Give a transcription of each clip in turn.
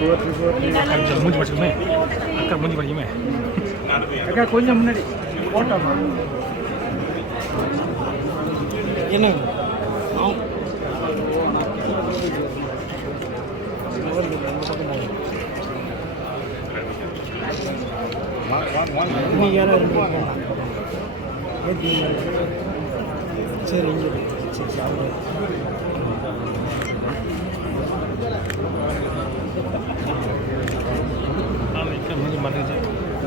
மூஞ்சி படிச்சுக்குமே அக்கா மூஞ்சி படிக்குமே அக்கா கொஞ்சம் முன்னாடி போட்டோமா என்ன சரி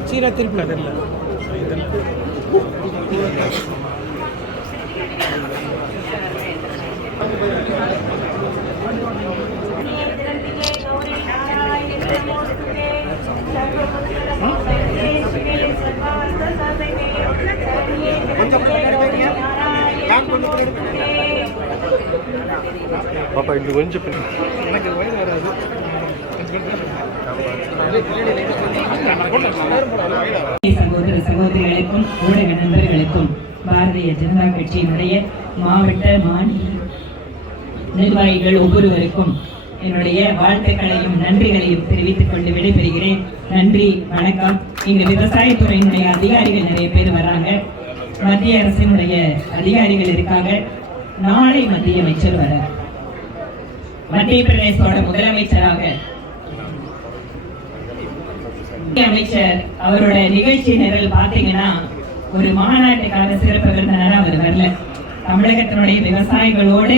சீரா திருப்பில தெரியல பாப்பா இங்க கொஞ்சம் எனக்கு வயது வராது சகோதர சகோதரிகளுக்கும் ஊடக நண்பர்களுக்கும் பாரதிய ஜனதா கட்சியினுடைய மாவட்ட மாநில நிர்வாகிகள் ஒவ்வொருவருக்கும் என்னுடைய வாழ்த்துக்களையும் நன்றிகளையும் தெரிவித்துக் கொண்டு விடைபெறுகிறேன். நன்றி, வணக்கம். இங்க விவசாயத்துறையினுடைய அதிகாரிகள் நிறைய பேர் வராங்க, மத்திய அரசினுடைய அதிகாரிகள் இருக்காங்க. நாளை மத்திய அமைச்சர் வர மத்திய பிரதேசோட முதலமைச்சராக அமைச்சர் அவரோட நிகழ்ச்சி நிரல் பாத்தீங்கன்னா ஒரு மாநாட்டுக்காக சிறப்பு விருந்தினரா அவர் வரல. தமிழகத்தினுடைய விவசாயிகளோடு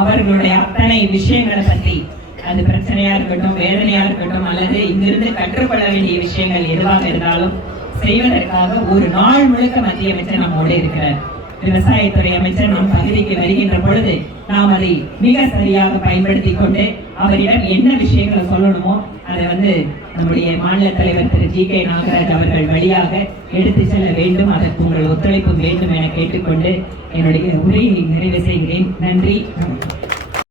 அவர்களுடைய அத்தனை விஷயங்களை பத்தி, அது பிரச்சனையா இருக்கட்டும், வேதனையா இருக்கட்டும், அல்லது இங்கிருந்து கற்றுக்கொள்ள வேண்டிய விஷயங்கள் எதுவாக இருந்தாலும் செய்வதற்காக ஒரு நாள் முழுக்க மத்திய அமைச்சர் நம்மோடு இருக்கிறார். விவசாயத்துறை அமைச்சர் நம் பகுதிக்கு வருகின்ற பொழுது நாம் அதை மிக சரியாக பயன்படுத்தி கொண்டு அவரிடம் என்ன விஷயங்களை சொல்லணுமோ அதை நம்முடைய மாநில தலைவர் திரு ஜி.கே. நாகராஜ் அவர்கள் வழியாக எடுத்து செல்ல வேண்டும். அதற்கு உங்கள் ஒத்துழைப்பு வேண்டும் என கேட்டுக்கொண்டு என்னுடைய உரையை நிறைவு செய்கிறேன். நன்றி.